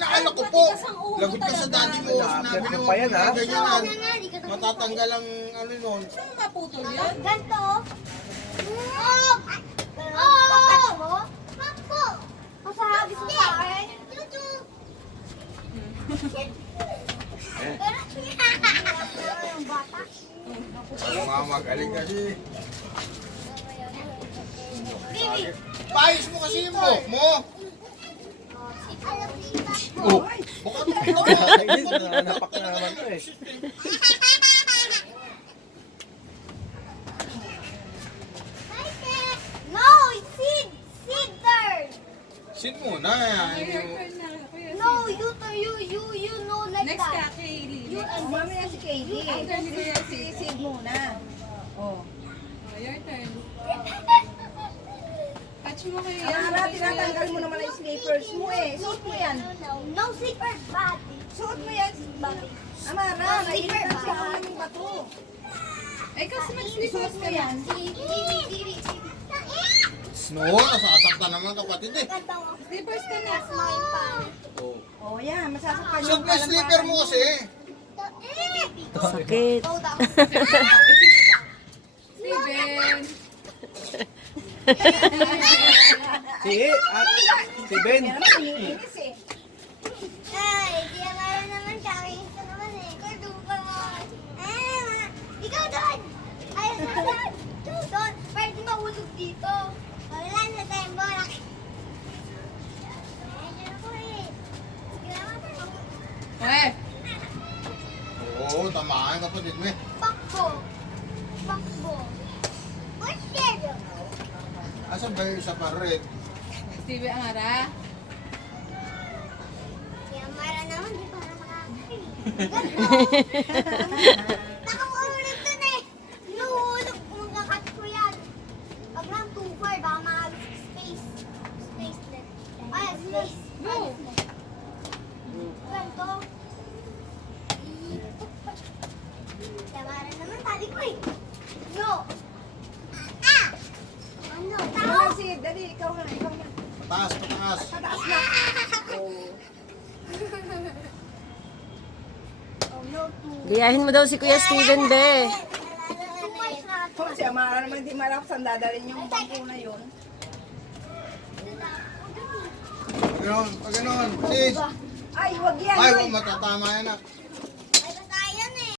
Anak ko po. Lagot ka sa daddy mo. Sinabi mo pa yan, ha? ganyan. Matatanggal ang ano nun. Saan maputol yan? Ganto. Oh! Papo! Masabi mo sa akin. YouTube. Yung bata. Mga magaling kasi. Bibi. Paayos mo kasi yung buhok mo. Oh, buka Napak na naman to eh. No, it's seed. Seed turn. Sit muna. Your turn na. Kuya, No, you know like next ka, that. Kaylee. You Next. Mamaya si Katie. Ang turn ni Kuya si. Sid muna. Oh. Oh, your turn. Catch mo kayo. Amara, tinatanggal mo naman ang slippers mo eh. Suot mo yan. No slipper body. Suot mo yan. Amara, naiitan siya mo ng bato. Eh, kasi mag-sleepers Suot ka mo yan. Snow, nasasaktan naman kapatid eh. Sleepers ka na. Oh, yan. Masasaktan Suot mo yung slipper mo kasi. Sakit. Steven. Si Ben. Yan naman, iniinis eh. Ay, di naman naman kakayos ka naman eh. Ikaw doon pa mo. Ikaw doon! Ayaw na doon! Doon! Pwede mahulog dito. Wala na tayong bola. Ayun ako eh. Sige naman tayo. Eh, Oo, tamaan kapatid mo eh. Pakbo. Pakbo. What's there? Asan ba yung isa pa red? Steven Angara. Kaya Mara naman, di pa na makakakit. Nakaulit dun eh. Nuhulog, magakat ko yan. Pag lang 2-4, baka maalis space. Space net. Ay, space. Go. Ganto. Kaya Mara naman, tali ko eh. No. Ano? Tao? Ano, Sid? Dali, ikaw na. Ikaw na. Pataas, pataas. Pataas na. Oh. Oh no, two. Gayahin mo daw si Kuya Steven, be. Too much na. Kung si Amara naman hindi malaksan dadalhin yung bangko na yun. Pag ganon, pag ganon. Sis. Ay, wag yan. Ay, Ay, huwag matatama yan ah.